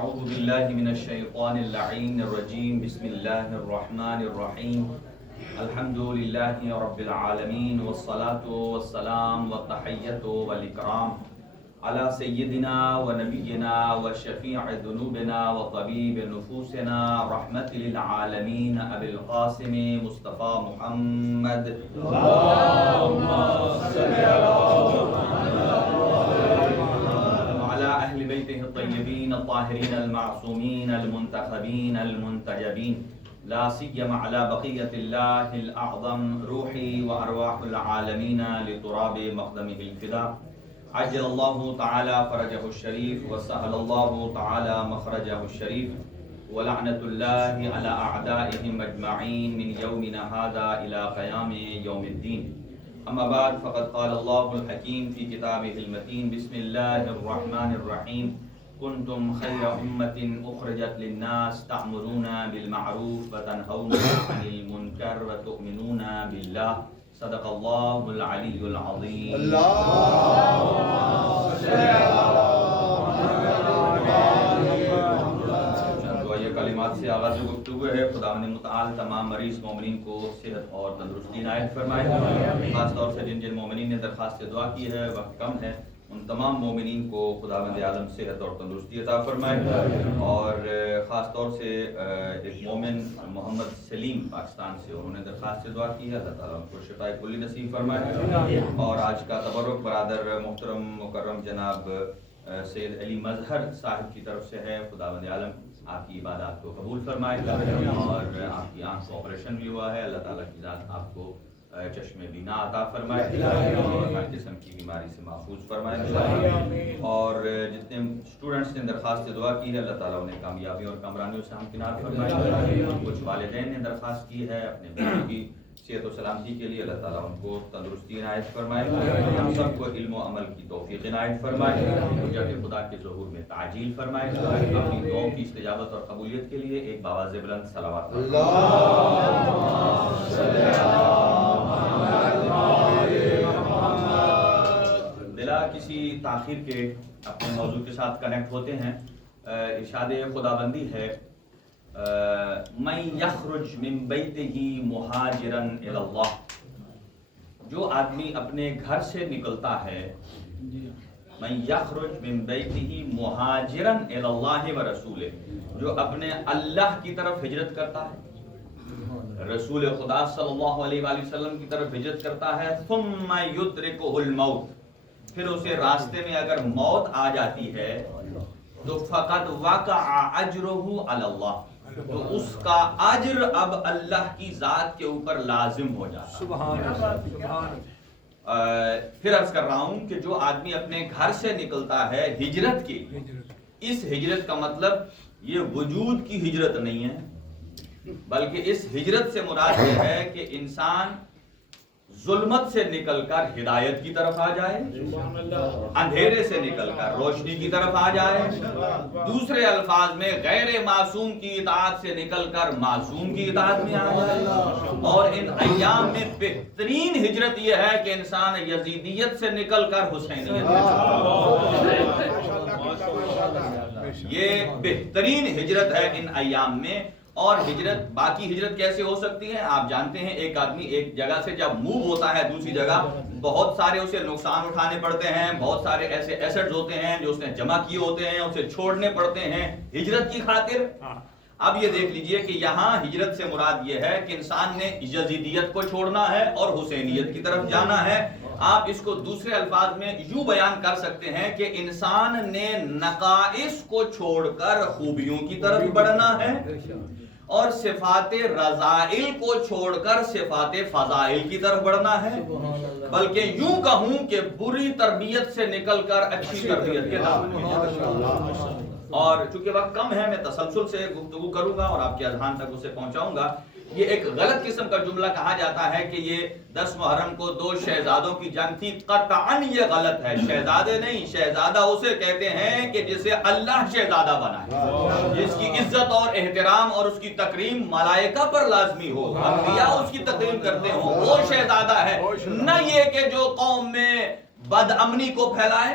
اعوذ باللہ من الشیطان اللعین الرجیم بسم اللہ الرحمن الرحیم الحمد للہ رب العالمین والصلاة والسلام والتحیۃ والاکرام علی سیدنا و نبینا و شفیع ذنوبنا و طبیب نفوسنا رحمت للعالمین ابی القاسم مصطفیٰ محمد اللہم صلی علی اہل بیتہ الطیبین الطاہرین المعصومین المنتخبین المنتجبین لا سیما علی بقیت اللہ الاعظم روحی و ارواح العالمین لتراب مقدمہ الفدا عجل اللہ تعالی فرجہ الشریف وسہل اللہ تعالی مخرجہ الشریف ولعنت اللہ علی اعدائهم اجمعین من یومنا ھذا الى قیام یوم الدین. اما بعد فقد قال اللہ الحکیم فی کتابہ المتین بسم اللہ الرحمن الرحیم کنتم خیر امت اخرجت للناس تعمرون بالمعروف وتنہون عن المنکر وتؤمنون باللہ صدق اللہ العلی العظیم. یہ کلمات سے آغاز گفتگو ہے. خداوند متعال تمام مریض مومنین کو صحت اور تندرستی عنایت فرمائے. خاص طور سے جن مومنین نے درخواست دعا کی ہے وقت کم ہے ان تمام مومنین کو خداوند عالم صحت اور تندرستی عطا فرمائے. اور خاص طور سے ایک مومن محمد سلیم پاکستان سے انہوں نے درخواست دعا کی ہے. اللہ تعالیٰ ان کو شفاء کلی نصیب فرمائے. اور آج کا تبرک برادر محترم مکرم جناب سید علی مظہر صاحب کی طرف سے ہے. خداوند عالم آپ کی عبادات کو قبول فرمائے. اور آپ کی آنکھ کو آپریشن بھی ہوا ہے. اللہ تعالیٰ کی ذات آپ کو چشم بینا عطا فرمائے اور ہر قسم کی بیماری سے محفوظ فرمائے. اور جتنے اسٹوڈنٹس نے درخواست دعا کی ہے اللہ تعالیٰ انہیں کامیابی اور کامرانیوں سے ہمکنار فرمائے. کچھ والدین نے درخواست کی ہے اپنے بچوں کی صحت و سلامتی کے لیے. اللہ تعالیٰ ان کو تندرستی عنایت فرمائے. ہم سب کو علم و عمل کی توفیق عنایت فرمائے. حجت خدا کے ظہور میں تعجیل فرمائے. اپنی دعاؤں کی استجابت اور قبولیت کے لیے ایک باواز بلند صلوات بلا کسی تاخیر کے اپنے موضوع کے ساتھ کنیکٹ ہوتے ہیں. ارشاد خداوندی ہے من یخرج من بیتہ مہاجرا الی اللہ. جو آدمی اپنے گھر سے نکلتا ہے من یخرج من بیتہ مہاجرا الی اللہ ورسولہ, جو اپنے اللہ کی طرف ہجرت کرتا ہے, رسول خدا صلی اللہ علیہ وآلہ وسلم کی طرف ہجرت کرتا ہے, ثم یدرکہ الموت, پھر اسے راستے میں اگر موت آ جاتی ہے تو فقد وقع اجرہ علی اللہ, تو اس کا اجر اب اللہ کی ذات کے اوپر لازم ہو جاتا ہے. سبحان اللہ. پھر عرض کر رہا ہوں کہ جو آدمی اپنے گھر سے نکلتا ہے ہجرت کی, اس ہجرت کا مطلب یہ وجود کی ہجرت نہیں ہے, بلکہ اس ہجرت سے مراد یہ ہے کہ انسان ظلمت سے نکل کر ہدایت کی طرف آ جائے, اندھیرے سے نکل کر روشنی کی طرف آ جائے. دوسرے الفاظ میں غیر معصوم کی اطاعت سے نکل کر معصوم کی اطاعت میں آ جائے. اور ان ایام میں بہترین ہجرت یہ ہے کہ انسان یزیدیت سے نکل کر حسینیت میں یہ بہترین ہجرت ہے ان ایام میں. اور ہجرت, باقی ہجرت کیسے ہو سکتی ہے آپ جانتے ہیں. ایک آدمی ایک جگہ سے جب موو ہوتا ہے دوسری جگہ, بہت سارے اسے نقصان اٹھانے پڑتے ہیں, بہت سارے ایسے ایسٹس ہوتے ہیں جو اس نے جمع کیے ہوتے ہیں, اسے چھوڑنے پڑتے ہیں ہجرت کی خاطر. اب یہ دیکھ لیجئے کہ یہاں ہجرت سے مراد یہ ہے کہ انسان نے یزیدیت کو چھوڑنا ہے اور حسینیت کی طرف جانا ہے. آپ اس کو دوسرے الفاظ میں یوں بیان کر سکتے ہیں کہ انسان نے نقائص کو چھوڑ کر خوبیوں کی طرف بڑھنا ہے اور صفات رذائل کو چھوڑ کر صفات فضائل کی طرف بڑھنا ہے. بلکہ یوں کہوں کہ بری تربیت سے نکل کر اچھی تربیت کے طرف. اور چونکہ وقت کم ہے میں تسلسل سے گفتگو کروں گا اور آپ کے اذہان تک اسے پہنچاؤں گا. یہ ایک غلط قسم کا جملہ کہا جاتا ہے کہ یہ 10 محرم کو 2 شہزادوں کی جنگ تھی. قطعاً یہ غلط ہے. شہزادے نہیں, شہزادہ اسے کہتے ہیں کہ جسے اللہ شہزادہ بنائے, جس کی عزت اور احترام اور اس کی تکریم ملائکہ پر لازمی ہو, انبیاء اس کی تکریم کرتے ہوں, وہ شہزادہ ہے. نہ یہ کہ جو قوم میں بد امنی کو پھیلائے,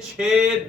6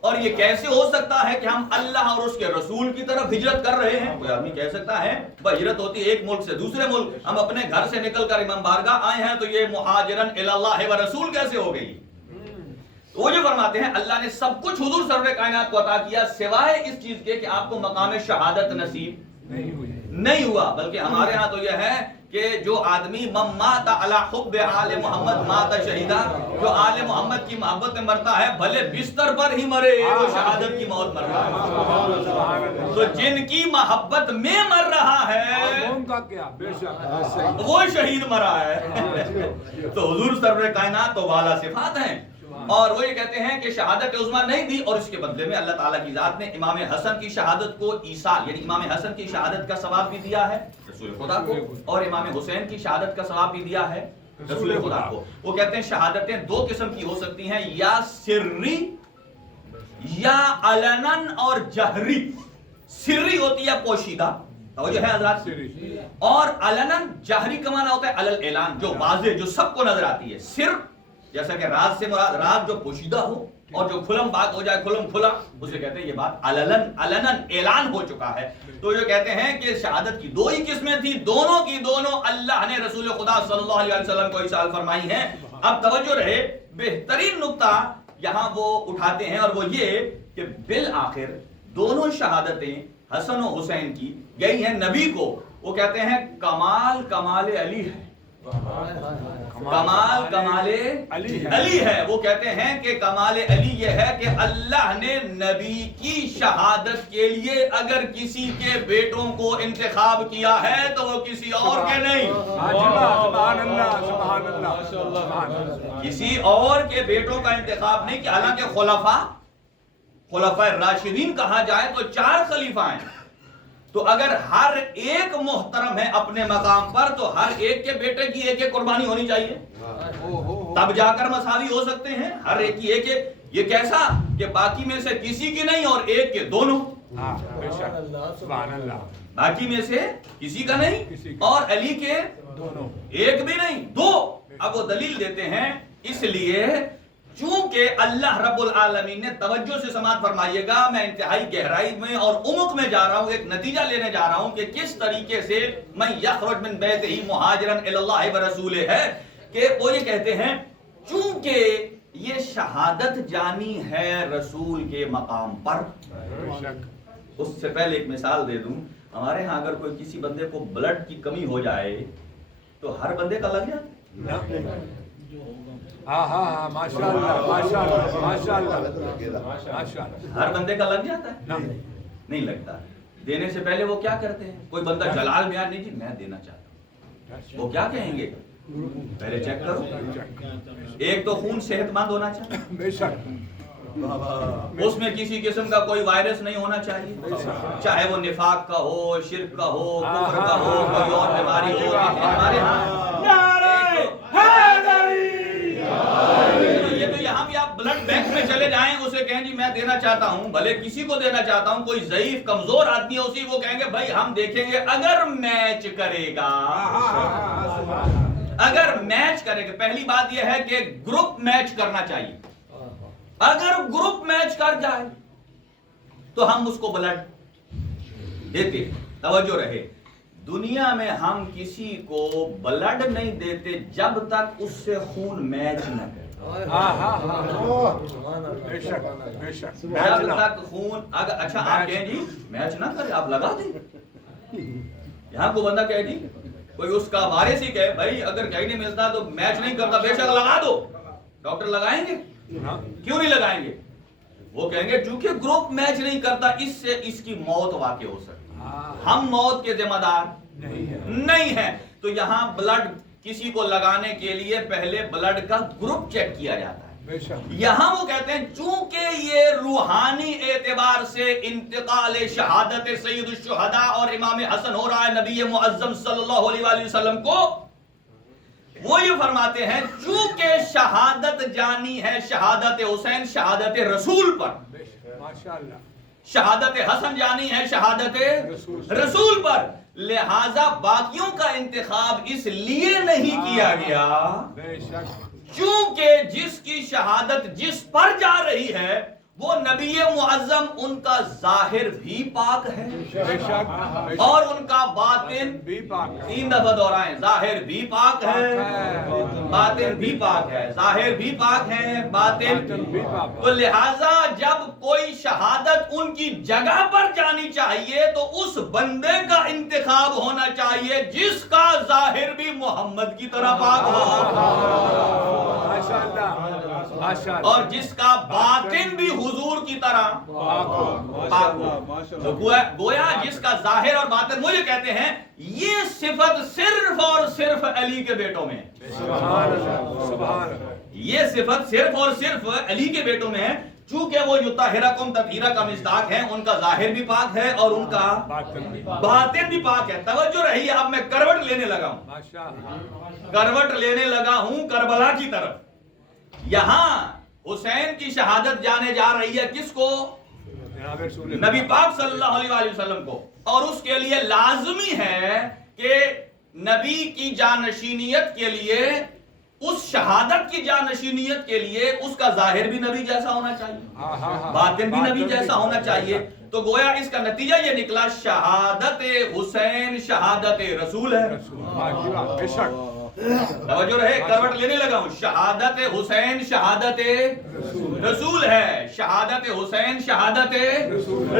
اور یہ کیسے ہو سکتا ہے کہ ہم اللہ اور اس کے رسول کی طرف ہجرت کر رہے ہیں؟ کوئی آدمی کہہ سکتا ہے ہجرت ہوتی ہے ایک ملک سے دوسرے ملک، ہم اپنے گھر سے نکل کر امام بارگاہ آئے ہیں تو یہ مہاجرن الی اللہ و رسول کیسے ہو گئی؟ تو وہ جو فرماتے ہیں اللہ نے سب کچھ حضور سرور کائنات کو عطا کیا سوائے اس چیز کے کہ آپ کو مقام شہادت نصیب نہیں ہوا، بلکہ ہمارے ہاں تو یہ ہے کہ جو آدمی من مات علی حب آل محمد مات شہیدہ، جو آل محمد کی محبت میں مرتا ہے بھلے بستر پر ہی مرے وہ شہادت کی موت مر رہا ہے۔ تو جن کی محبت میں مر رہا ہے وہ شہید مرا ہے۔ تو حضور سرور کائنات تو والا صفات ہیں، اور وہ یہ کہتے ہیں کہ شہادت عظمیٰ نہیں دی، اور اس کے بدلے میں اللہ تعالیٰ کی ذات نے امام حسن کی شہادت کو ایصال یعنی امام حسن کی شہادت کا ثواب بھی دیا ہے رسول خدا کو، اور امام حسین کی شہادت کا ثواب بھی دیا ہے رسول خدا کو۔ وہ کہتے ہیں شہادتیں دو قسم کی ہو سکتی ہیں، یا سری یا علنن اور جہری۔ سری ہوتی ہے پوشیدہ، توجہ ہے حضرات، اور علنن جہری کا معنی ہوتا ہے علل اعلان، جو واضح جو سب کو نظر آتی ہے۔ سر جیسا کہ راز سے مراد راز جو پوشیدہ ہو، اور جو کھلم بات ہو جائے کھلم کھلا، اسے کہتے ہیں یہ بات علنن اعلان ہو چکا ہے۔ تو یہ کہتے ہیں کہ شہادت کی دو ہی قسمیں تھی، دونوں کی دونوں اللہ نے رسول خدا صلی اللہ علیہ وسلم کو ارشاد فرمائی ہیں۔ اب توجہ رہے، بہترین نقطہ یہاں وہ اٹھاتے ہیں، اور وہ یہ کہ بالآخر دونوں شہادتیں حسن و حسین کی گئی ہیں نبی کو۔ وہ کہتے ہیں کمال کمال علی ہے، کمال کمال علی ہے۔ وہ کہتے ہیں کہ کمال علی یہ ہے کہ اللہ نے نبی کی شہادت کے لیے اگر کسی کے بیٹوں کو انتخاب کیا ہے تو وہ کسی اور کے نہیں، کسی اور کے بیٹوں کا انتخاب نہیں، کہ حالانکہ خلفائے راشدین کہا جائے تو 4 خلیفہ ہیں، تو اگر ہر ایک محترم ہے اپنے مقام پر تو ہر ایک کے بیٹے کی ایک ایک قربانی ہونی چاہیے، تب جا کر مساوی ہو سکتے ہیں۔ ہر ایک کی ایک ایک، یہ کیسا کہ باقی میں سے کسی کی نہیں اور ایک کے دونوں، باقی میں سے کسی کا نہیں اور علی کے ایک بھی نہیں، 2۔ اب وہ دلیل دیتے ہیں اس لیے چونکہ اللہ رب العالمین نے، توجہ سے سماعت فرمائیے گا، میں انتہائی گہرائی میں اور عمق میں جا رہا ہوں، ایک نتیجہ لینے جا رہا ہوں کہ کس طریقے سے من یخرج من بیتہ مہاجرا الی اللہ و رسولہ ہے، کہ وہ یہ کہتے ہیں چونکہ یہ شہادت جانی ہے رسول کے مقام پر۔ اس سے پہلے ایک مثال دے دوں، ہمارے ہاں اگر کوئی کسی بندے کو بلڈ کی کمی ہو جائے تو ہر بندے کا لگ جاتا، ہر بندے کا لگ جاتا ہے؟ نہیں لگتا۔ دینے سے پہلے وہ کیا کرتے ہیں؟ کوئی بندہ جلال بیان نہیں جی میں دینا چاہتا ہوں، وہ کیا کہیں گے؟ پہلے چیک کرو، ایک تو خون صحت مند ہونا چاہیے، اس میں کسی قسم کا کوئی وائرس نہیں ہونا چاہیے، چاہے وہ نفاق کا ہو، شرک کا ہو، کفر کا ہو، کوئی اور بیماری ہو۔ ہمارے ہاں یہ تو یہاں بھی آپ بلڈ بینک میں چلے جائیں، اسے کہیں جی میں دینا چاہتا ہوں، بھلے کسی کو دینا چاہتا ہوں، کوئی ضعیف کمزور آدمی ہے اسی، وہ کہیں گے بھائی ہم دیکھیں گے اگر میچ کرے گا، اگر میچ کرے گا۔ پہلی بات یہ ہے کہ گروپ میچ کرنا چاہیے، اگر گروپ میچ کر جائے تو ہم اس کو بلڈ دیتے۔ توجہ رہے، دنیا میں ہم کسی کو بلڈ نہیں دیتے جب تک اس سے خون میچ نہ کرے، جب تک خون اچھا آپ کہیں جی میچ نہ کرے آپ لگا دیں، یہاں کو بندہ کہے جی کوئی اس کا وارث ہی کہے بھائی اگر کہیں نہیں ملتا تو میچ نہیں کرتا، بے شک لگا دو، ڈاکٹر لگائیں گے؟ کیوں نہیں لگائیں گے؟ وہ کہیں گے چونکہ گروپ میچ نہیں کرتا اس سے اس کی موت واقع ہو سکتی، ہم موت کے ذمہ دار نہیں ہیں۔ تو یہاں بلڈ کسی کو لگانے کے لیے پہلے بلڈ کا گروپ چیک کیا جاتا ہے، یہاں وہ کہتے ہیں چونکہ یہ روحانی اعتبار سے انتقال شہادت سید الشہداء اور امام حسن ہو رہا ہے نبی معظم صلی اللہ علیہ وآلہ وسلم کو، وہ یہ فرماتے ہیں چونکہ شہادت جانی ہے شہادت حسین شہادت رسول پر، شہادت حسن جانی ہے شہادت رسول پر، لہذا باقیوں کا انتخاب اس لیے نہیں کیا گیا چونکہ جس کی شہادت جس پر جا رہی ہے وہ نبی معظم ان کا ظاہر بھی پاک ہے اور ان کا باطن بھی پاک ہے. 3 دفعہ دہرائیں, ظاہر بھی پاک ہے, باطن بھی پاک ہے, ظاہر بھی پاک ہے, باطن بھی پاک ہے. تو لہٰذا جب کوئی شہادت ان کی جگہ پر جانی چاہیے تو اس بندے کا انتخاب ہونا چاہیے جس کا ظاہر بھی محمد کی طرح پاک ہو اور جس کا باطن بھی حضور کی طرح پاک ہو. تو گویا جس کا ظاہر اور باطن, مجھے کہتے ہیں یہ صفت صرف اور صرف علی کے بیٹوں میں ہے. یہ صفت صرف اور صرف علی کے بیٹوں میں ہے, چونکہ وہ یطہرکم تطہیرا کا مصداق ہیں. ان کا ظاہر بھی پاک ہے اور ان کا باطن بھی پاک ہے. توجہ رہی, اب میں کروٹ لینے لگا ہوں, کروٹ لینے لگا ہوں کربلا کی طرف. یہاں حسین کی شہادت جانے جا رہی ہے کس کو؟ نبی پاک صلی اللہ علیہ وآلہ وسلم کو. اور اس کے لیے لازمی ہے کہ نبی کی جانشینیت کے لیے, اس شہادت کی جانشینیت کے لیے اس کا ظاہر بھی نبی جیسا ہونا چاہیے, باطن بھی نبی جیسا ہونا چاہیے. تو گویا اس کا نتیجہ یہ نکلا شہادت حسین شہادت رسول ہے. توجہ رہے, کروٹ لینے لگا ہوں. شہادت حسین شہادت رسول ہے, شہادت حسین شہادت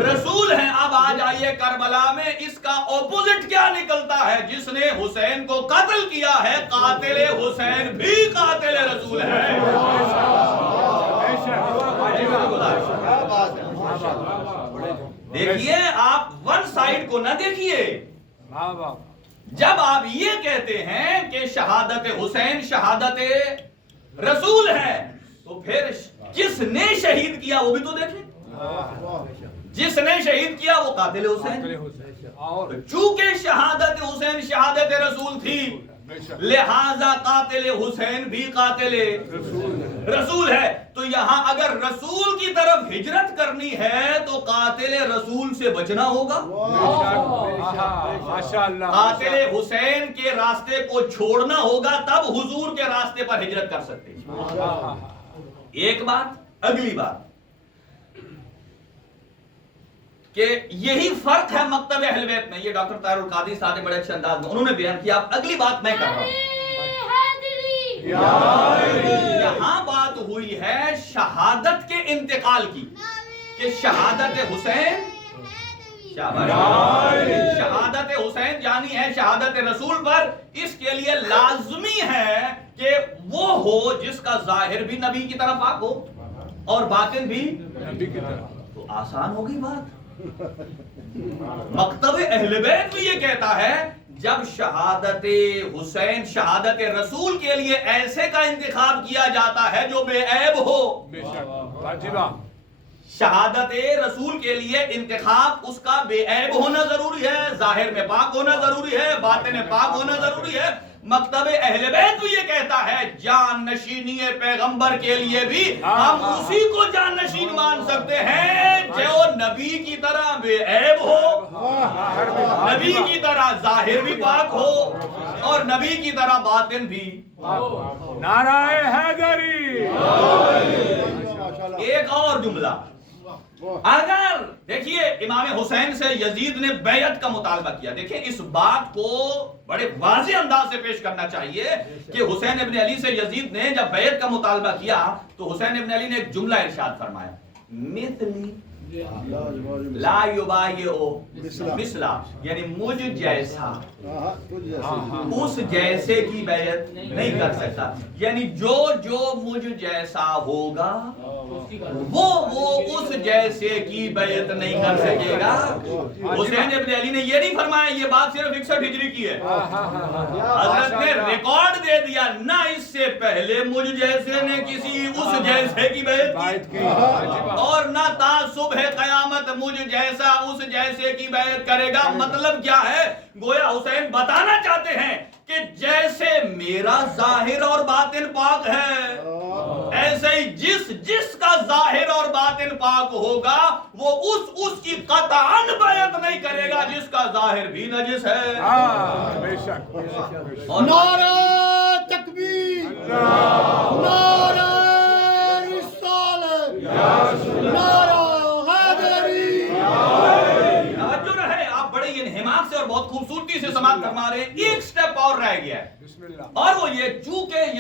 رسول ہے. اب آ جائیے کربلا میں اس کا اپوزٹ کیا نکلتا ہے؟ جس نے حسین کو قتل کیا ہے قاتل حسین بھی قاتل رسول ہے. دیکھیے آپ ون سائڈ کو نہ دیکھیے. جب آپ یہ کہتے ہیں کہ شہادت حسین شہادت رسول ہے تو پھر جس نے شہید کیا وہ بھی تو دیکھیں. جس نے شہید کیا وہ قاتل حسین. چونکہ شہادت حسین شہادت رسول تھی لہذا قاتل حسین بھی قاتل رسول ہے. تو یہاں اگر رسول کی طرف ہجرت کرنی ہے تو قاتل رسول سے بچنا ہوگا. قاتل حسین کے راستے کو چھوڑنا ہوگا, تب حضور کے راستے پر ہجرت کر سکتے ہیں. ایک بات. اگلی بات کہ یہی فرق ہے مکتب اہل بیت میں. یہ ڈاکٹر طاہر القادری صاحب نے بڑے اچھے انداز میں انہوں نے بیان کیا. اب اگلی بات میں کر رہا ہوں. یہاں بات ہوئی ہے شہادت کے انتقال کی کہ شہادت حسین شہادت حسین جانی ہے شہادت رسول پر. اس کے لیے لازمی ہے کہ وہ ہو جس کا ظاہر بھی نبی کی طرف پاک ہو اور باطن بھی نبی کی طرف. تو آسان ہوگی بات. مکتب اہل بیت بھی یہ کہتا ہے جب شہادت حسین شہادت رسول کے لیے ایسے کا انتخاب کیا جاتا ہے جو بے عیب ہو. شہادت رسول کے لیے انتخاب اس کا بے عیب ہونا ضروری ہے, ظاہر میں پاک ہونا ضروری ہے, باطن میں پاک ہونا ضروری ہے. مکتب اہل بیت بھی یہ کہتا ہے جان نشینی پیغمبر کے لیے بھی ہم اسی کو جان نشین مان سکتے ہیں جو نبی کی طرح بے عیب ہو, نبی کی طرح ظاہر بھی پاک ہو اور نبی کی طرح باطن بھی. نعرہ حیدری. ایک اور جملہ. اگر دیکھیے امام حسین سے یزید نے بیعت کا مطالبہ کیا. دیکھیں اس بات کو بڑے واضح انداز سے پیش کرنا چاہیے کہ حسین ابن علی سے یزید نے جب بیعت کا مطالبہ کیا تو حسین ابن علی نے ایک جملہ ارشاد فرمایا, مثلی لا یبایعو مثلا, یعنی مجھ جیسا اس جیسے کی بیعت نہیں کر سکتا. یعنی جو مجھ جیسا ہوگا وہ اس جیسے کی بیعت نہیں کر سکے گا. حسین ابن علی نے یہ نہیں فرمایا, یہ بات صرف 61 ہجری کی ہے. حضرت نے ریکارڈ دے دیا نہ اس سے پہلے مجھ جیسے نے کسی اس جیسے کی بیعت کی اور نہ تا صبح قیامت مجھ جیسا اس جیسے کی بیعت کرے گا. مطلب کیا ہے؟ گویا حسین بتانا چاہتے ہیں کہ جیسے میرا ظاہر اور باطن پاک ہے ایسے ہی جس کا ظاہر اور باطن پاک ہوگا وہ اس کی قطعاً بیعت نہیں کرے گا جس کا ظاہر بھی نجس ہے. بے شک. نعرہ تکبیر, نعرہ رسالت,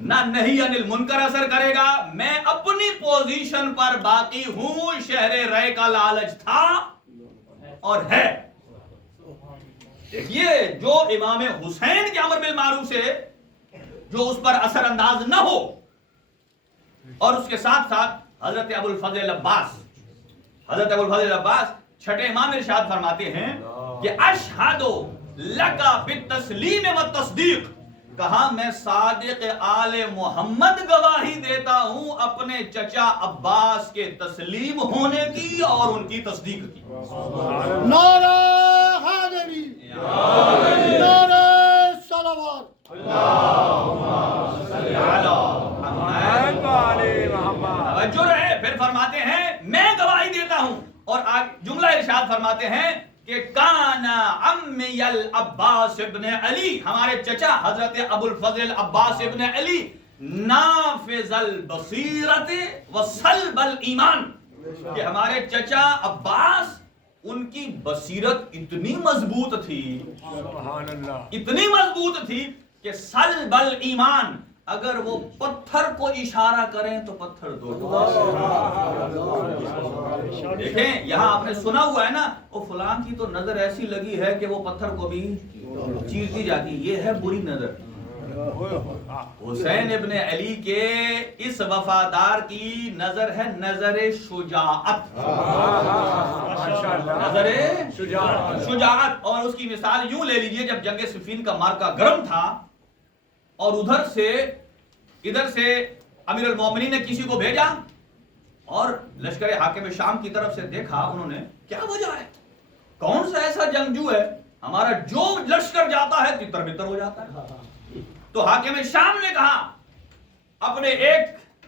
نہ نہیں انل منکر اثر کرے گا. میں اپنی پوزیشن پر باقی ہوں. شہر رے کا لالچ تھا اور ہے. دیکھیے جو امام حسین کے امر بالمعروف سے جو اس پر اثر انداز نہ ہو، اور اس کے ساتھ ساتھ حضرت ابو الفضل عباس چھٹے امام ارشاد فرماتے ہیں کہ اشہد لک بالتسلیم والتصدیق، کہا میں صادق آل محمد گواہی دیتا ہوں اپنے چچا عباس کے تسلیم ہونے کی اور ان کی تصدیق کی. نعرہ حیدری، نعرہ صلوات. توجہ رہے. پھر فرماتے ہیں میں گواہی دیتا ہوں، اور جملہ ارشاد فرماتے ہیں کہ کانا عمی العباس ابن علی، ہمارے چچا حضرت ابو الفضل عباس ابن علی، نافذ البصیرت وصلب الایمان، کہ ہمارے چچا عباس ان کی بصیرت اتنی مضبوط تھی، اتنی مضبوط تھی کہ صلب الایمان، اگر وہ پتھر کو اشارہ کریں تو پتھر دو. دیکھیں یہاں آپ نے سنا ہوا ہے نا، وہ فلان کی تو نظر ایسی لگی ہے کہ وہ پتھر کو بھی چیرتی جاتی. یہ ہے بری نظر. حسین ابن علی کے اس وفادار کی نظر ہے نظر شجاعت. نظر شجاعت. اور اس کی مثال یوں لے لیجئے، جب جنگ صفین کا مارکا گرم تھا اور ادھر سے امیر المومنین نے کسی کو بھیجا اور لشکر حاکم شام کی طرف سے دیکھا، انہوں نے کیا وجہ ہے، کون سا ایسا جنگجو ہے ہمارا جو لشکر جاتا ہے تتر بتر ہو جاتا ہے. تو حاکم شام نے کہا اپنے ایک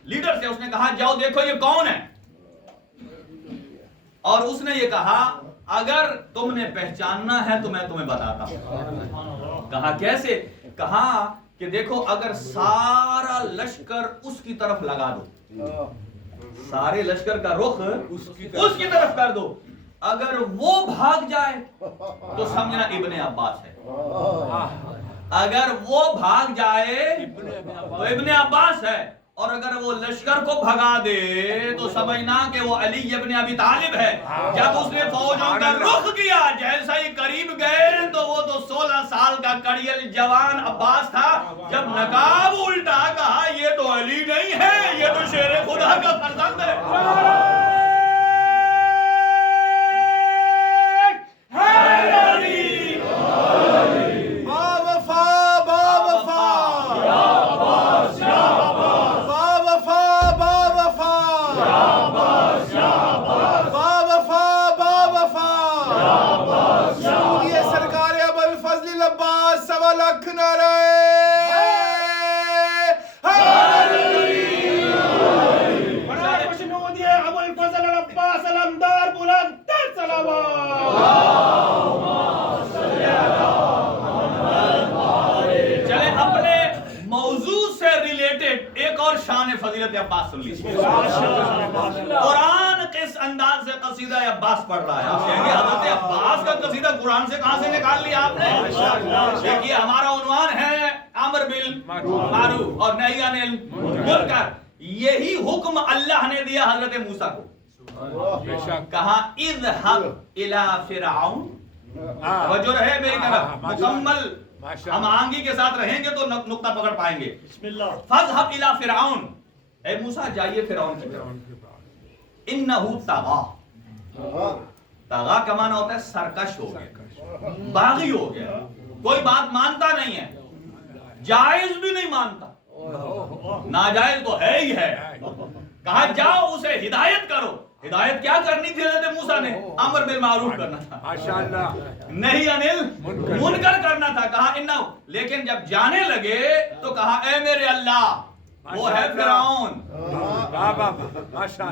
لیڈر سے، اس نے کہا جاؤ دیکھو یہ کون ہے، اور اس نے یہ کہا اگر تم نے پہچاننا ہے تو میں تمہیں بتاتا ہوں. کہا کیسے؟ کہا کہ دیکھو اگر سارا لشکر اس کی طرف لگا دو، سارے لشکر کا رخ اس کی طرف کر دو، اگر وہ بھاگ جائے تو سمجھنا ابن عباس ہے، اگر وہ بھاگ جائے تو ابن عباس ہے، اور اگر وہ لشکر کو بھگا دے تو سمجھنا کہ وہ علی ابن ابی طالب ہے. جب اس نے فوجوں کا رخ کیا، جیسا ہی قریب گئے تو وہ تو 16 سال کا کڑیل جوان عباس تھا. جب نقاب الٹا کہا یہ تو علی نہیں ہے، یہ تو شیر خدا کا فرزند ہے. فضیلت عباس سن لیجیے. قرآن کس انداز سے قصیدہ عباس پڑھ رہا ہے. آپ کہیں گے حضرت عباس کا قصیدہ قرآن سے کہاں سے نکال لیا آپ نے؟ دیکھیے ہمارا عنوان ہے امر بالمعروف اور نہی عن المنکر. یہی حکم اللہ نے دیا حضرت موسیٰ کو. کہا اذهب الى فرعون. توجہ رہے میری طرف، مکمل ہم آنگی کے ساتھ رہیں گے تو نقطہ پکڑ پائیں گے. فاذهب الى فرعون، اے موسیٰ جائیے فرعون کی طرف. انہو طغا. طغا کا معنی ہوتا ہے سرکش ہو گیا، باغی ہو گیا، کوئی بات مانتا نہیں ہے، جائز بھی نہیں مانتا، ناجائز تو ہے ہی ہے. کہا جاؤ اسے ہدایت کرو. ہدایت کیا کرنی تھی حضرت موسیٰ نے؟ امر بالمعروف کرنا تھا، نہیں انل منکر کرنا تھا. کہا انہو. لیکن جب جانے لگے تو کہا اے میرے اللہ، وہ ہے فرعون،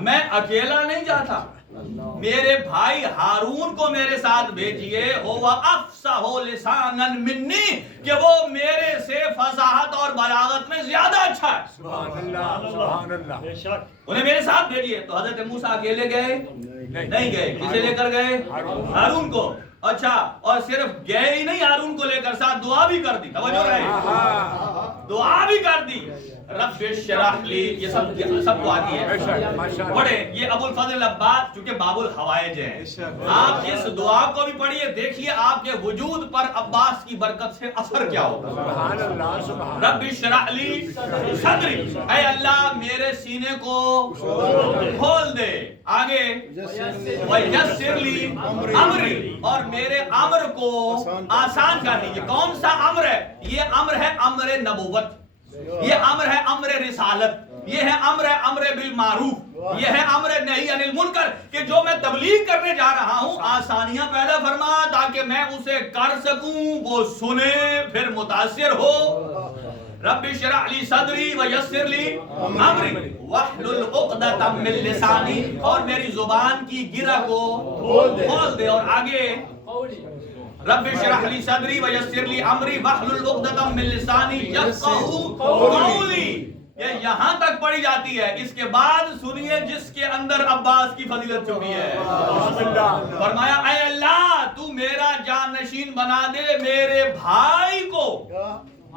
میں اکیلا نہیں جاتا، میرے بھائی ہارون کو میرے ساتھ بھیجئے. ہوا افصح لسانا منی، کہ وہ میرے سے فصاحت اور بلاغت میں زیادہ اچھا ہے. سبحان اللہ. انہیں میرے ساتھ بھیجئے. تو حضرت موسیٰ اکیلے گئے؟ نہیں گئے. کسے لے کر گئے؟ ہارون کو. اچھا، اور صرف گئے ہی نہیں، ہارون کو لے کر ساتھ دعا بھی کر دی. توجہ رہے، دعا بھی کر دی. رب اشرح لی، یہ سب کو آتی بے شک، ہے ماشاء اللہ۔ پڑھے. یہ ابو الفضل عباس چونکہ باب الحوائج ہیں، آپ اس دعا کو بھی پڑھیے، دیکھیے آپ کے وجود پر عباس کی برکت سے اثر کیا ہوگا. سبحان اللہ، سبحان رب اشرح لی صدری، اے اللہ میرے سینے کو کھول دے. آگے وَيَسِّرْ لِي امری، اور میرے امر کو آسان کر دیجیے. کون سا امر ہے؟ یہ امر ہے امر نبوت، یہ امر ہے امر رسالت، یہ ہے امر بالمعروف، یہ ہے امر نہی عن المنکر، کہ جو میں تبلیغ کرنے جا رہا ہوں آسانیاں پیدا فرما تاکہ میں اسے کر سکوں، وہ سنے پھر متاثر ہو. رب اشرح لی صدری ویسر لی امری واحلل عقدۃ من لسانی، اور میری زبان کی گرہ کو کھول دے. اور آگے رب اشرح لی صدری ویسر لی امری واحلل عقدۃ من لسانی یفقهوا قولی. یہ یہاں تک پڑھی جاتی ہے. اس کے بعد سنیے جس کے اندر عباس کی فضیلت چھپی ہے. فرمایا اے اللہ تو میرا جانشین بنا دے میرے بھائی کو،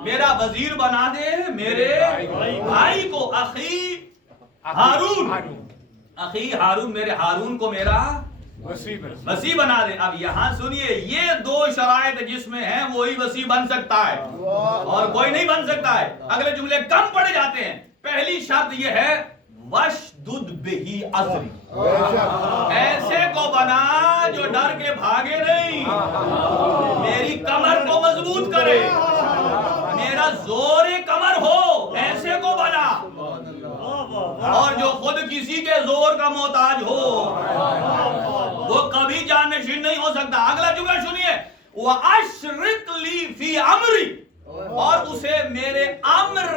میرا وزیر بنا دے میرے بھائی کو، اخی ہارون، اخی ہارون، میرے ہارون کو میرا وسیع بنا دے. اب یہاں سنیے یہ دو شرائط جس میں ہیں وہی وسیع بن سکتا ہے اور کوئی نہیں بن سکتا ہے. اگلے جملے کم پڑے جاتے ہیں. پہلی شرط یہ ہے وَشْدُدْ بِهِ عَذْرِي، ایسے کو بنا جو ڈر کے بھاگے نہیں، میری کمر کو مضبوط کرے، میرا زور کمر ہو، ایسے کو بنا، اور جو خود کسی کے زور کا محتاج ہو وہ کبھی جانشین نہیں ہو سکتا. اگلا جملہ سنیے وَأَشْرِقْ لِي فِي عَمْرِي، اور اسے میرے امر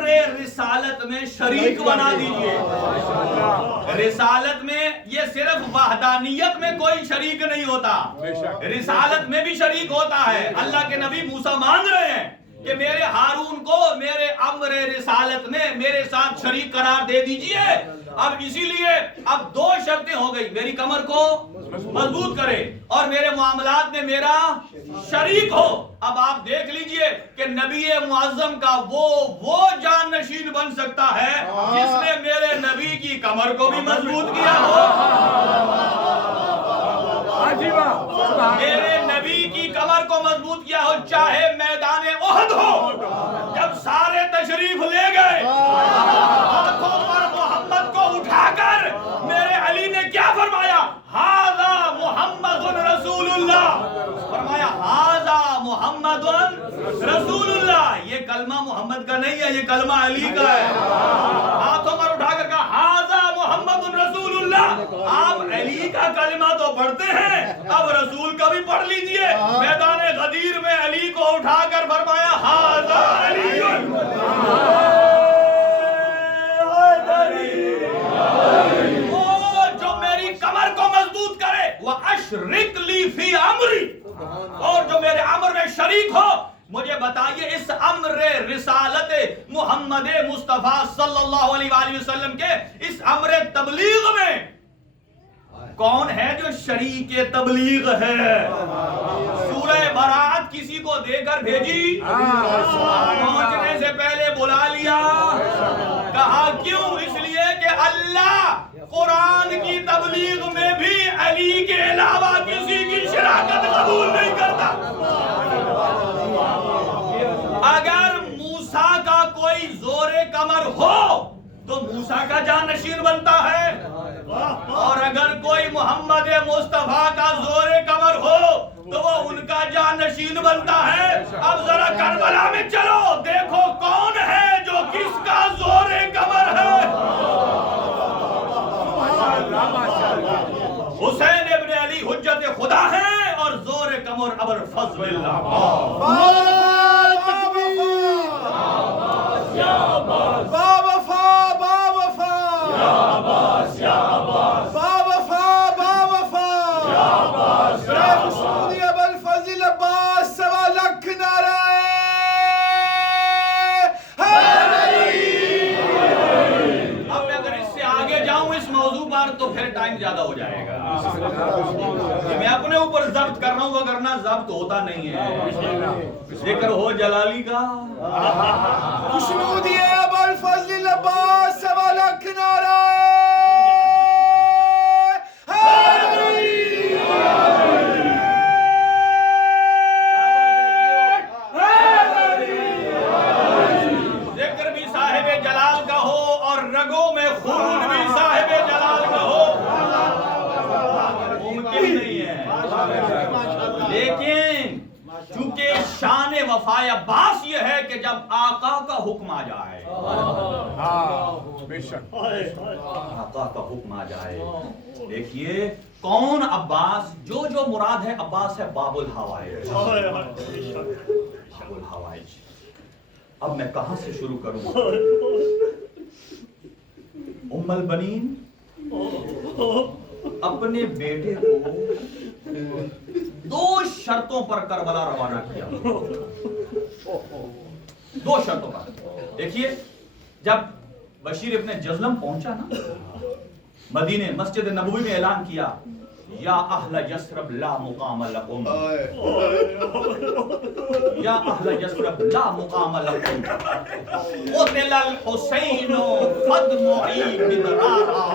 رسالت میں شریک بنا دیجئے. رسالت میں یہ صرف وحدانیت میں کوئی شریک نہیں ہوتا، رسالت میں بھی شریک ہوتا ہے. اللہ کے نبی موسیٰ مانگ رہے ہیں کہ میرے ہارون کو میرے امر رسالت میں میرے ساتھ شریک قرار دے دیجئے. اب اسی لیے اب دو شرطیں ہو گئی، میری کمر کو مضبوط کرے اور میرے معاملات میں میرا شریک ہو. اب آپ دیکھ لیجئے کہ نبی معظم کا وہ جانشین بن سکتا ہے جس نے میرے نبی کی کمر کو بھی مضبوط کیا ہو، میرے نبی کی کمر کو مضبوط کیا ہو. چاہے میدان احد ہو، جب سارے تشریف لے گئے ہاتھوں پر محمد کو اٹھا کر میرے علی نے کیا فرمایا؟ ھذا محمد رسول اللہ. فرمایا ھذا محمد رسول اللہ. یہ کلمہ محمد کا نہیں ہے، یہ کلمہ علی کا ہے. ہاتھوں پر اٹھا کر کہا ھذا محمد رسول اللہ. آپ علی کا کلمہ تو پڑھتے ہیں، اب رسول کا بھی پڑھ لیجئے. میدان غدیر میں علی کو اٹھا کر فرمایا ھذا علی. جو میری کمر کو مضبوط کرے وَأَشْرِقْ لِي فِي عَمْرِي، اور جو میرے امر میں شریک ہو. مجھے بتائیے اس امر رسالت محمد مصطفیٰ صلی اللہ علیہ وآلہ وسلم کے اس امر تبلیغ میں کون ہے جو شریک تبلیغ ہے؟ سورہ برات کسی کو دے کر بھیجی، پہنچنے سے پہلے بلا لیا. کہا کیوں؟ اس لیے کہ اللہ قرآن کی تبلیغ میں بھی علی کے علاوہ کسی کی شراکت قبول نہیں کرتا. اگر موسیٰ کا کوئی زور کمر ہو تو موسیٰ کا جانشین بنتا ہے، اور اگر کوئی محمد مصطفیٰ کا زور کمر ہو تو وہ ان کا جانشین بنتا ہے. اب ذرا کربلا میں چلو، دیکھو کون ہے جو کس کا زور کمر ہے. حسین ابن علی حجت خدا ہے اور زور کمر ابو الفضل اللہ. تو پھر ٹائم زیادہ ہو جائے گا. میں اپنے اوپر ضبط کر رہا ہوں، وگرنہ ضبط ہوتا نہیں ہے. ذکر ہو جلالی کا. الفضل عباس والا کنارہ ذکر بھی صاحب جلال کا ہو اور رگوں میں خون بھی صاحب جلال کا ہو ممکن نہیں ہے، لیکن چونکہ شان وفا عباس یہ ہے کہ جب آقا کا حکم آ جائے، بے شک آقا کا حکم آ جائے، دیکھیے کون عباس، جو مراد ہے عباس ہے باب الحوائج، باب الحوائج۔ اب میں کہاں سے شروع کروں؟ ام البنین اپنے بیٹے کو 2 شرطوں پر کربلا روانہ کیا، 2 شرطوں پر۔ دیکھیے جب بشیر ابن جزلم پہنچا نا مدینے، مسجد نبوی میں اعلان کیا یا اہل یثرب لا مقام لکم، یا اہل یثرب لا مقام لکم، قتل الحسین فدمعی مدرارا۔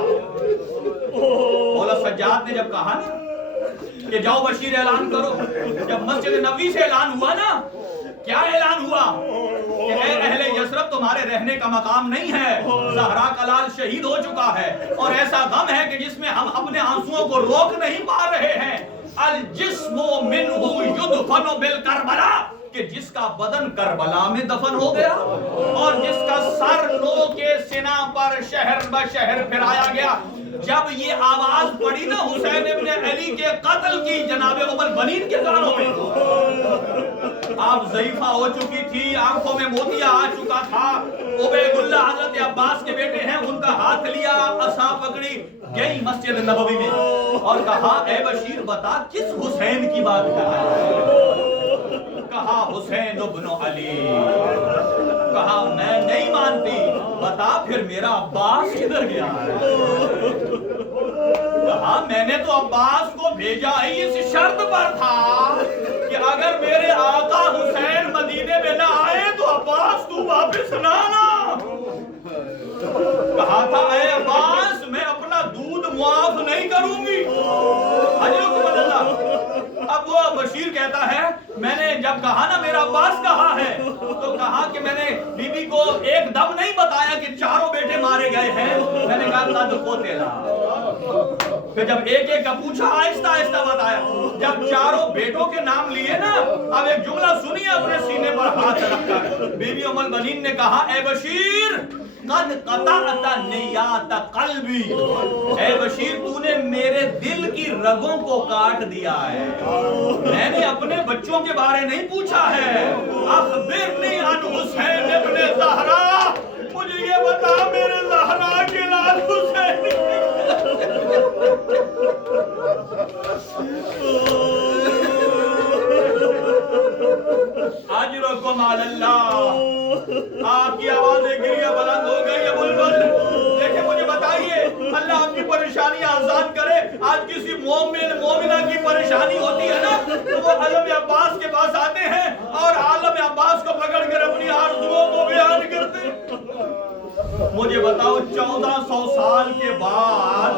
مولا سجاد نے جب کہا نا کہ جاؤ بشیر اعلان کرو، جب مسجد نبوی سے اعلان ہوا نا، کیا اعلان ہوا کہ اے اہل یثرب تمہارے رہنے کا مقام نہیں ہے، زہرا کا لال شہید ہو چکا ہے اور ایسا غم ہے کہ جس میں ہم اپنے آنسوؤں کو روک نہیں پا رہے ہیں۔ الجسم منہ یدفن بالکربلا، کہ جس کا بدن کربلا میں دفن ہو گیا اور جس کا سر نو کے سنا پر شہر بشہر پھرایا گیا۔ جب یہ آواز پڑی نا حسین ابن علی کے قتل کی جناب ام البنین کے کانوں میں، آپ ضعیفہ ہو چکی تھی، آنکھوں میں موتیا آ چکا تھا، عبید اللہ حضرت عباس کے بیٹے ہیں، ان کا ہاتھ لیا، عصا پکڑی، گئی مسجد نبوی میں اور کہا اے بشیر بتا کس حسین کی بات کر رہا ہے؟ کہا حسین ابن علی۔ کہا میں نہیں مانتی، بتا پھر میرا عباس کدھر گیا ہے؟ کہا میں نے تو عباس کو بھیجا ہی اس شرط پر تھا کہ اگر میرے آقا حسین مدینے میں نہ آئے تو عباس تو واپس نہ آنا۔ کہا تھا اے عباس میں اپنا دودھ معاف نہیں کروں گی، حضرت اللہ۔ اب وہ بشیر کہتا ہے میں نے جب کہا نا میرا عباس کہاں ہے تو کہا کہ میں نے بی بی کو ایک دم نہیں بتایا کہ 4 بیٹے مارے گئے ہیں، میں نے کہا قد قتلا۔ پھر جب ایک ایک کا پوچھا آہستہ آہستہ بتایا، جب 4 بیٹوں کے نام لیے نا، اب ایک جملہ سنیے اپنے سینے پر ہاتھ رکھ کر، بی بی ام البنین نے کہا اے بشیر قد قطعت نیات قلبی، اے بشیر تو نے میرے دل کی رگوں کو کاٹ دیا ہے، میں نے اپنے بچوں کے بارے نہیں پوچھا ہے۔ اخبرنی عن حسین ابن زہرا، مجھے یہ بتا میرے زہرا کے لال حسین۔ اجرکم علی اللہ، آپ کی آوازیں گریہ بلند ہو گئی ابو الفضل۔ دیکھیں مجھے بتائیے اللہ آپ کی پریشانیاں آسان کرے۔ آج کسی مومنہ کی پریشانی ہوتی ہے نا تو وہ عالم عباس کے پاس آتے ہیں اور عالم عباس کو پکڑ کر اپنی آرزوؤں کو بیان کرتے ہیں۔ مجھے بتاؤ 1400 سال کے بعد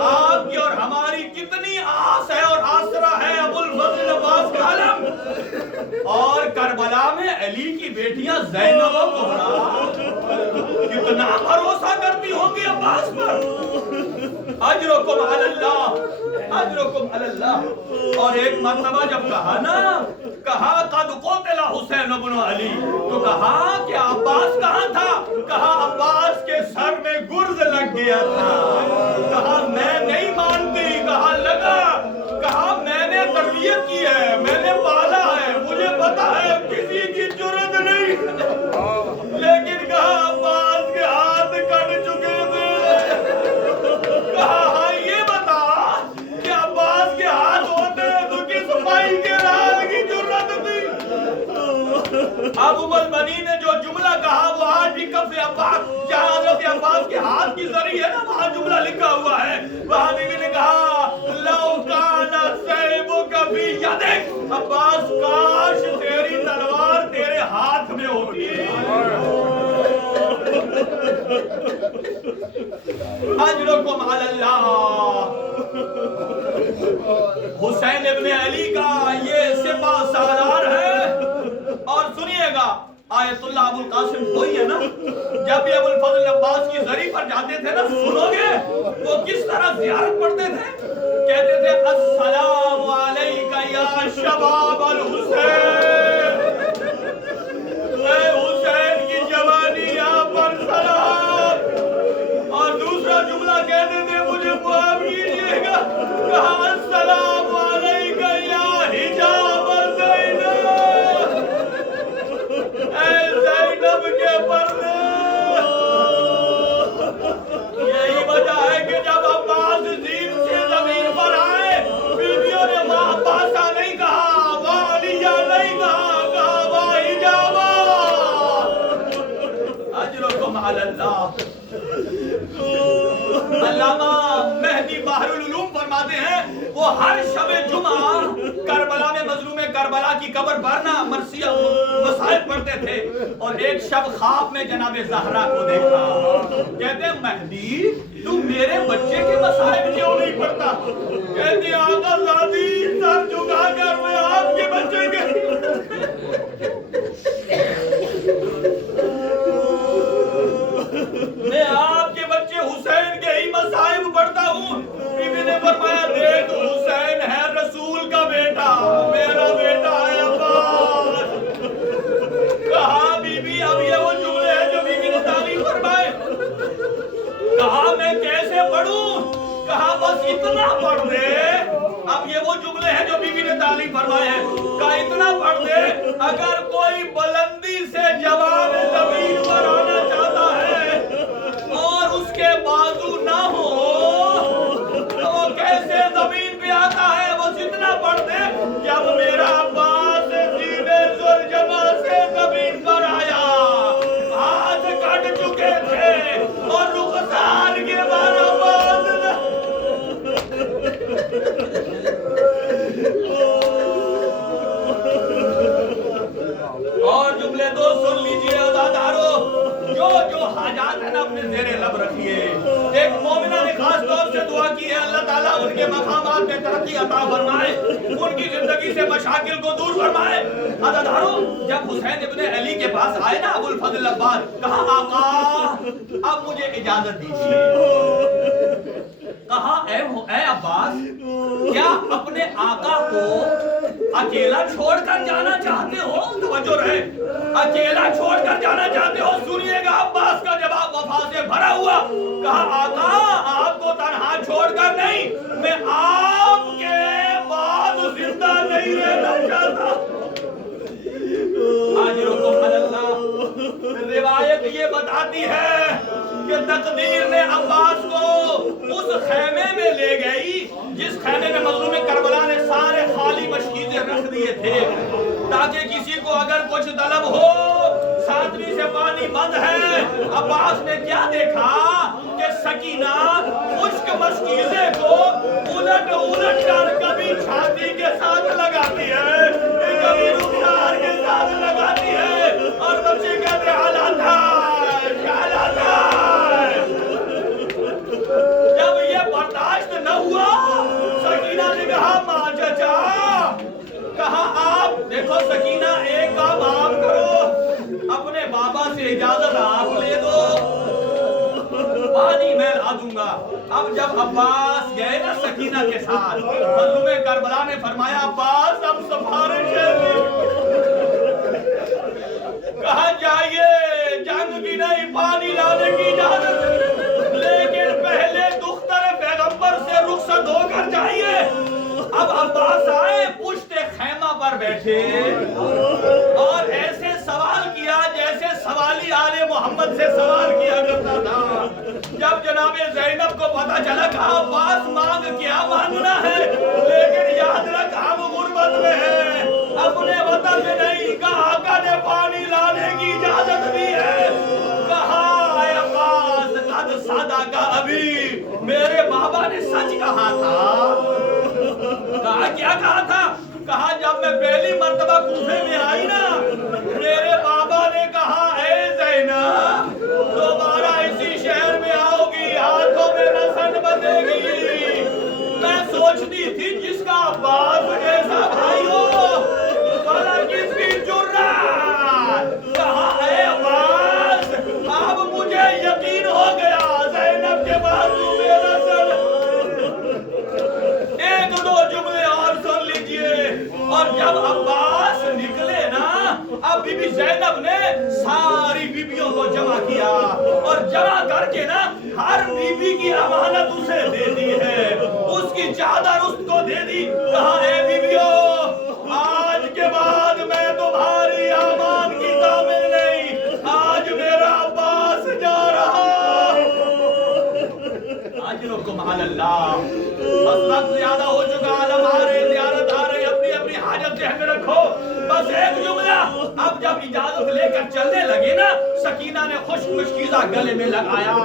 آپ کی اور ہماری کتنی آس ہے اور آسرا ہے ابو الفضل عباس کا علم، اور کربلا میں علی کی بیٹیاں زینب و کبرا کتنا بھروسہ کرتی ہوں گی عباس پر۔ اجرکم علی اللہ، اجرکم علی اللہ۔ اور ایک مرتبہ جب کہا نا، کہا قد قتل حسین ابن علی، تو کہا کہ عباس کہاں تھا؟ کہا عباس کے سر میں گرز لگ گیا تھا۔ کہا میں نہیں مانتی، کہا لگا، کہا میں نے تربیت کی ہے، میں نے پالا ہے، مجھے پتا ہے کسی کی جرت نہیں، لیکن کہا عباس کے ہاتھ کٹ چکے تھے۔ کہا ہاں یہ بتا کہ عباس کے ہاتھ ہوتے تو کس بھائی کے لال کی جرت تھی؟ ابو البنین نے جو جملہ کہا وہ آج بھی کف عباس، جہاں حضرت عباس کے ہاتھ کی زری ہے نا وہاں جملہ لکھا ہوا ہے، وہاں بی بی نے کہا لو کان سیبک فی یدک، عباس کاش تیری تلوار تیرے ہاتھ میں ہوتی۔ اجرکم علی اللہ. حسین ابن علی کا یہ سپاہ سالار ہے. اور سنیے گا آیت اللہ ابو القاسم وہی ہے نا جب بھی ابو الفضل عباس کی زری پر جاتے تھے نا سنو گے وہ کس طرح زیارت پڑھتے تھے. کہتے تھے السلام علیکہ یا شباب الحسین. اے حسین کی جوانی یہاں پر سلام. اور دوسرا جملہ کہتے تھے مجھے معاف کیجیے گا کہا السلام علیکہ یا حجاب زینب. اے زینب کے پردے. یہی وجہ ہے کہ جب عباس زین سے زمین پر آئے بیویوں نے ماں عباسہ نہیں کہا ماں علیہ نہیں کہا کہا ماں حجابہ. اجرکم علی اللہ. علامہ مہدی بحر العلوم فرماتے ہیں وہ ہر شب جمعہ کربلا میں مظلوم کربلا کی قبر پر نا مرثیہ مصائب پڑھتے تھے. اور ایک شب خواب میں جناب زہرا کو دیکھا. کہتے ہیں مہدی تو میرے بچے کے مصائب کیوں نہیں پڑھتا. کہتے ہیں آقا زادی سر جھکا کر میں آپ کے بچے کے میں آپ کے بچے حسین کے ہی مصائب پڑھتا ہوں. بیوی نے فرمایا دیکھ حسین ہے رسول کا بیٹا میرا بیٹا ہے عباس. کہا بیوی اب یہ وہ جملے ہیں جو بیوی نے تعریف فرمائے. کہا میں کیسے پڑھوں. کہا بس اتنا پڑھ دے. اب یہ وہ جملے ہیں جو بیوی نے تعریف فرمائے ہیں. کہا اتنا پڑھ دے اگر کوئی بلندی سے جوان زمین پر آنا چاہتا ہے اور اس کے بازو نہ ہو تو وہ کیسے زمین پہ آتا ہے. بس اتنا پڑھ دے جب میرا عباس سینے ذوالجمع سے زمین پر آیا ہاتھ کٹ چکے تھے اور رخسار کے بعد عباس اور جملے دو سن لیجئے عزادارو. جو حاجات ہیں نا اپنے زیر لب رکھیے. ایک مومنہ نے خاص طور سے دعا کی ہے اللہ تعالیٰ ان کے مقامات میں ترقی عطا فرمائے ان کی زندگی سے مشاکل کو دور فرمائے. عزادارو جب حسین ابن علی کے پاس آئے نا ابو الفضل عباس کہا آقا اب مجھے اجازت دیجیے. کہا اے عباس کیا اپنے آقا کو اکیلا چھوڑ کر جانا چاہتے ہو. توجہ رہے اکیلا چھوڑ کر جانا چاہتے ہو. سنیے گا عباس کا جواب وفا سے بھرا ہوا. کہا آقا آپ کو تنہا چھوڑ کر نہیں میں آپ کے بعد زندہ نہیں رہنا چاہتا. اجرکم علی اللہ. روایت یہ بتاتی ہے کہ تقدیر نے عباس کو اس خیمے میں لے گئی جس خیمے میں مظلوم کربلا نے سارے خالی مشکیزیں رکھ دیے تھے تاکہ کسی کو اگر کچھ طلب ہو. 7ویں سے پانی بند ہے. عباس نے کیا دیکھا کہ سکینہ خشک مشکیزے کو الٹ کر کبھی چھاتی کے ساتھ لگاتی ہے کبھی رخسار کے ساتھ لگاتی ہے اور بچے کہتے حالات ہے. جب یہ برداشت نہ ہوا سکینہ نے کہا ماں چچا. کہا آپ دیکھو سکینہ ایک کام آپ کرو اپنے بابا سے اجازت آپ لے دو پانی میں لا دوں گا. اب جب عباس گئے نا سکینہ کے ساتھ مظلوم کربلا نے فرمایا عباس اب سفارش ہے. کہا جائیے جنگ کی نہیں پانی لانے کی اجازت لیکن پہلے دختر پیغمبر سے رخصت ہو کر جائیے. اب عباس آئے پشت خیمہ پر بیٹھے اور ایسے سوال کیا جیسے سوالی آل محمد سے سوال کیا کرتا تھا. جب جناب زینب کو پتا چلا کہا عباس مانگ کیا مانگنا ہے لیکن یاد رکھ ہم غربت میں ہیں اپنے وطن میں نہیں. کہا آقا نے پانی لانے کی اجازت دی ہے. کہا اے عباس قد صدق ابھی میرے بابا نے سچ کہا تھا. کہا کیا کہا تھا. کہا جب میں پہلی مرتبہ کوفے میں آئی نا میرے بابا نے کہا اے زینب دوبارہ عباس جیسا بھائی ہو بھلا کس کی جرات؟ کہا اے عباس اب مجھے یقین ہو گیا زینب کے بازو میں نسل. ایک دو جملے اور سن لیجئے. اور جب عباس نکلے نا اب بی بی زینب نے ساری بیبیوں کو جمع کیا اور جمع کر کے نا ہر بیوی کی امانت اسے دے دی ہے. اس کی چادر اس کو دے دی. کہا اے بیویوں آج کے بعد میں تمہاری امان کی ضامن نہیں. آج میرا عباس جا رہا. آج لوگ سبحان اللہ. بس وقت زیادہ ہو چکا. عالم آ رہے زیارت آ رہے. اپنی اپنی حاجت ذہن میں رکھو. بس ایک جملہ. اب جب اجازت لے کر چلنے لگے نا سکینہ نے خوش مشکیزہ گلے میں لگایا.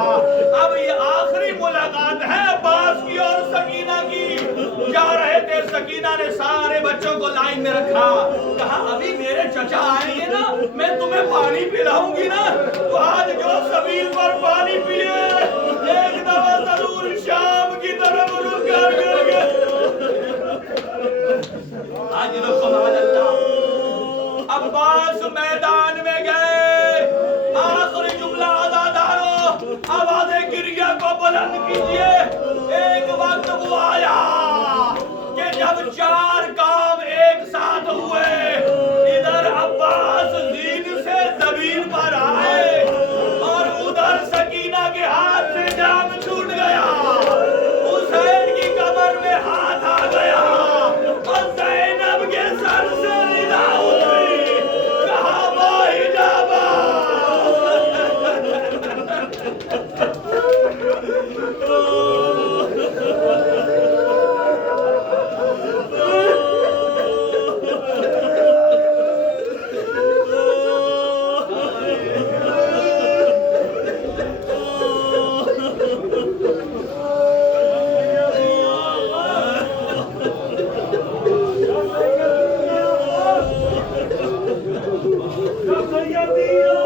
اب یہ آخری ملاقات ہے عباس کی اور سکینہ کی. جا رہے تھے سکینہ نے سارے بچوں کو لائن میں رکھا. کہا ابھی میرے چچا آئیں گے نا میں تمہیں پانی پلاؤں گی نا تو آج جو سبیل پر پانی پیے ایک دفعہ ضرور شام کی طرف رک کر گر گئے. آج لوگ سبحان اللہ. عباس میدان میں گئے. آخری جملہ عزادارو آواز گریہ کو بلند کیجئے. ایک وقت وہ آیا کہ جب چار کام ایک ساتھ ہوئے. ادھر عباس زین سے زمین پر آئے اور ادھر سکینہ کے ہاتھ سے جام چھوٹ گیا. حسین کی کمر میں ہاتھ آ گیا اور زینب کے سر سے ندا اتری. کہا واحدہ سیدی